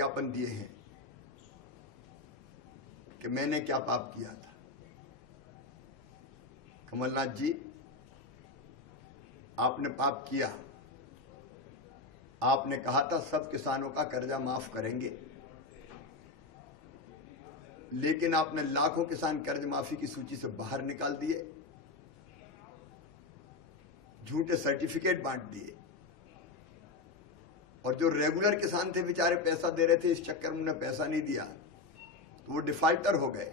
ज्ञापन दिए हैं कि मैंने क्या पाप किया था। कमलनाथ जी, आपने पाप किया। आपने कहा था सब किसानों का कर्जा माफ करेंगे, लेकिन आपने लाखों किसान कर्ज माफी की सूची से बाहर निकाल दिए, झूठे सर्टिफिकेट बांट दिए, और जो रेगुलर किसान थे बेचारे पैसा दे रहे थे, इस चक्कर में उन्हें पैसा नहीं दिया तो वो डिफाल्टर हो गए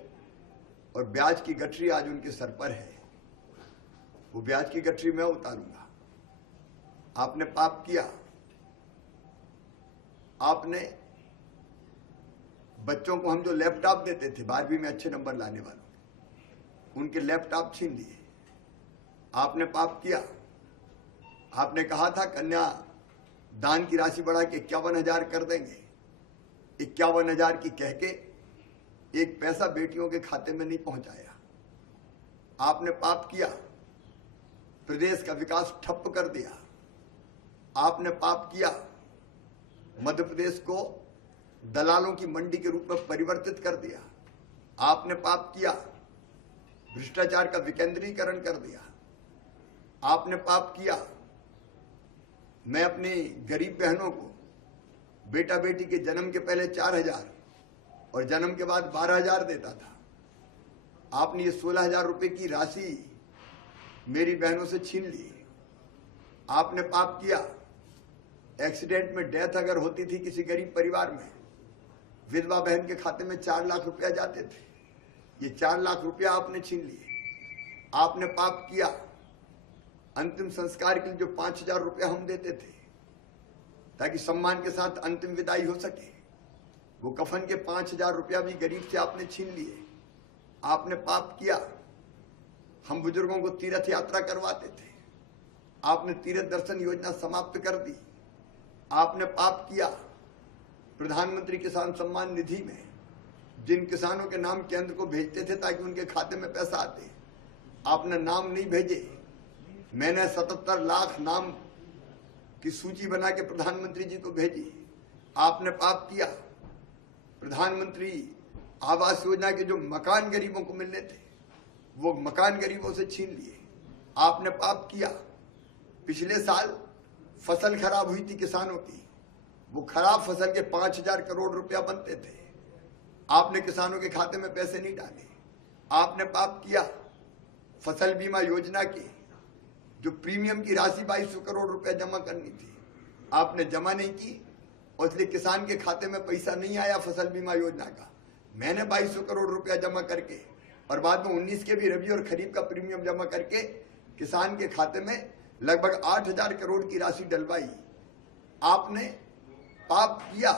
और ब्याज की गठरी आज उनके सर पर है। वो ब्याज की गठरी मैं उतारूंगा। आपने पाप किया। आपने बच्चों को हम जो लैपटॉप देते थे 12वीं में अच्छे नंबर लाने वालों, उनके लैपटॉप छीन लिए। आपने पाप किया। आपने कहा था कन्या दान की राशि बढ़ा के 51,000 कर देंगे। 51,000 की कह के एक पैसा बेटियों के खाते में नहीं पहुंचाया। आपने पाप किया। प्रदेश का विकास ठप कर दिया। आपने पाप किया। मध्य प्रदेश को दलालों की मंडी के रूप में परिवर्तित कर दिया। आपने पाप किया। भ्रष्टाचार का विकेंद्रीकरण कर दिया। आपने पाप किया। मैं अपनी गरीब बहनों को बेटा बेटी के जन्म के पहले 4,000 और जन्म के बाद 12,000 देता था। आपने ये 16,000 रुपए की राशि मेरी बहनों से छीन ली। आपने पाप किया। एक्सीडेंट में डेथ अगर होती थी किसी गरीब परिवार में, विधवा बहन के खाते में 4 लाख रुपया जाते थे। ये 4 लाख रुपया आपने छीन लिए। आपने पाप किया। अंतिम संस्कार के लिए जो 5,000 रुपया हम देते थे ताकि सम्मान के साथ अंतिम विदाई हो सके, वो कफन के 5,000 रुपया भी गरीब से आपने छीन लिए। आपने पाप किया। हम बुजुर्गों को तीर्थ यात्रा करवाते थे, आपने तीर्थ दर्शन योजना समाप्त कर दी। आपने पाप किया। प्रधानमंत्री किसान सम्मान निधि में जिन किसानों के नाम केंद्र को भेजते थे ताकि उनके खाते में पैसा आते, आपने नाम नहीं भेजे। मैंने 77 लाख नाम की सूची बना के प्रधानमंत्री जी को भेजी। आपने पाप किया। प्रधानमंत्री आवास योजना के जो मकान गरीबों को मिलने थे, वो मकान गरीबों से छीन लिए। आपने पाप किया। पिछले साल फसल खराब हुई थी किसानों की, वो खराब फसल के 5,000 करोड़ रुपया बनते थे, आपने किसानों के खाते में पैसे नहीं डाले। आपने पाप किया। फसल बीमा योजना की जो प्रीमियम की राशि 2200 करोड़ रुपया जमा करनी थी, आपने जमा नहीं की और इसलिए किसान के खाते में पैसा नहीं आया फसल बीमा योजना का। मैंने 2200 करोड़ रुपया जमा करके और बाद में 19 के भी रबी और खरीफ का प्रीमियम जमा करके किसान के खाते में लगभग 8,000 करोड़ की राशि डलवाई। आपने पाप किया।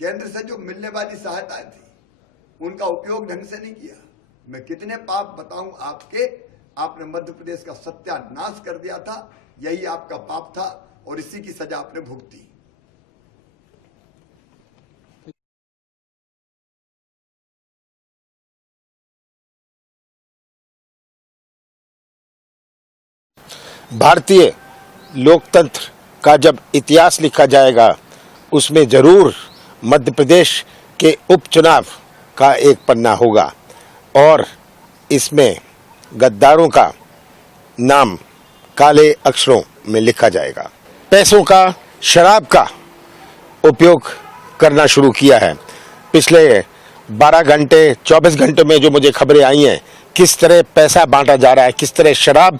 केंद्र से जो मिलने वाली सहायताएं थी उनका उपयोग ढंग से नहीं किया। मैं कितने पाप बताऊं आपके। आपने मध्य प्रदेश का सत्यानाश कर दिया था। यही आपका पाप था और इसी की सजा आपने भुगती। भारतीय लोकतंत्र का जब इतिहास लिखा जाएगा, उसमें जरूर मध्य प्रदेश के उपचुनाव का एक पन्ना होगा और इसमें गद्दारों का नाम काले अक्षरों में लिखा जाएगा। पैसों का, शराब का उपयोग करना शुरू किया है। पिछले 12 घंटे 24 घंटों में जो मुझे खबरें आई हैं, किस तरह पैसा बांटा जा रहा है, किस तरह शराब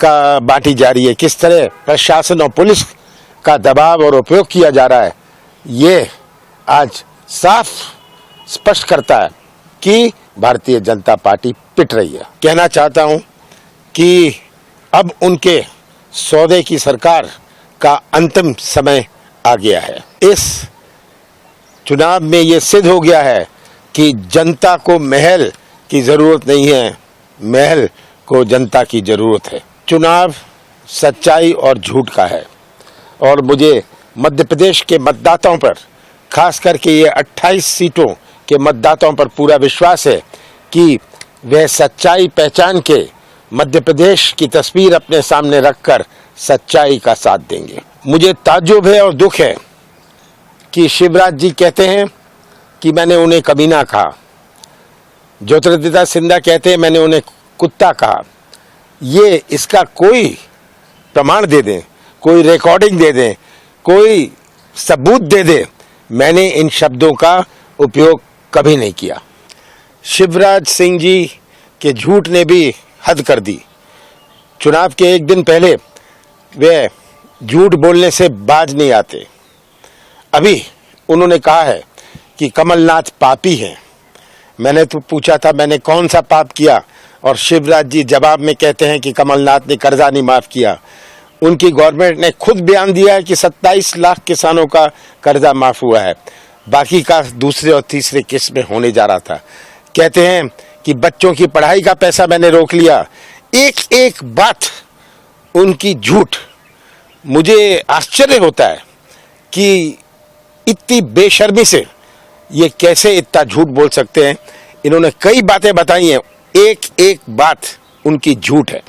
का बांटी जा रही है, किस तरह प्रशासन और पुलिस का दबाव और उपयोग किया जा रहा है, ये आज साफ स्पष्ट करता है कि भारतीय जनता पार्टी पिट रही है। कहना चाहता हूं कि अब उनके सौदे की सरकार का अंतिम समय आ गया है। इस चुनाव में ये सिद्ध हो गया है कि जनता को महल की जरूरत नहीं है, महल को जनता की जरूरत है। चुनाव सच्चाई और झूठ का है और मुझे मध्य प्रदेश के मतदाताओं पर, खास करके ये 28 सीटों के मतदाताओं पर पूरा विश्वास है कि वह सच्चाई पहचान के मध्य प्रदेश की तस्वीर अपने सामने रखकर सच्चाई का साथ देंगे। मुझे ताज्जुब है और दुख है कि शिवराज जी कहते हैं कि मैंने उन्हें कमीना कहा, ज्योतिरादित्य सिंधिया कहते हैं मैंने उन्हें कुत्ता कहा। ये इसका कोई प्रमाण दे दें, कोई रिकॉर्डिंग दे दें, कोई सबूत दे दें। मैंने इन शब्दों का उपयोग कभी नहीं किया। शिवराज सिंह जी के झूठ ने भी हद कर दी। चुनाव के एक दिन पहले वे झूठ बोलने से बाज नहीं आते। अभी उन्होंने कहा है कि कमलनाथ पापी हैं। मैंने तो पूछा था मैंने कौन सा पाप किया, और शिवराज जी जवाब में कहते हैं कि कमलनाथ ने कर्जा नहीं माफ किया। उनकी गवर्नमेंट ने खुद बयान दिया है कि 27 लाख किसानों का कर्जा माफ हुआ है, बाकी का दूसरे और तीसरे किस्त में होने जा रहा था। कहते हैं कि बच्चों की पढ़ाई का पैसा मैंने रोक लिया। एक एक बात उनकी झूठ। मुझे आश्चर्य होता है कि इतनी बेशर्मी से ये कैसे इतना झूठ बोल सकते हैं। इन्होंने कई बातें बताई हैं, एक एक बात उनकी झूठ है।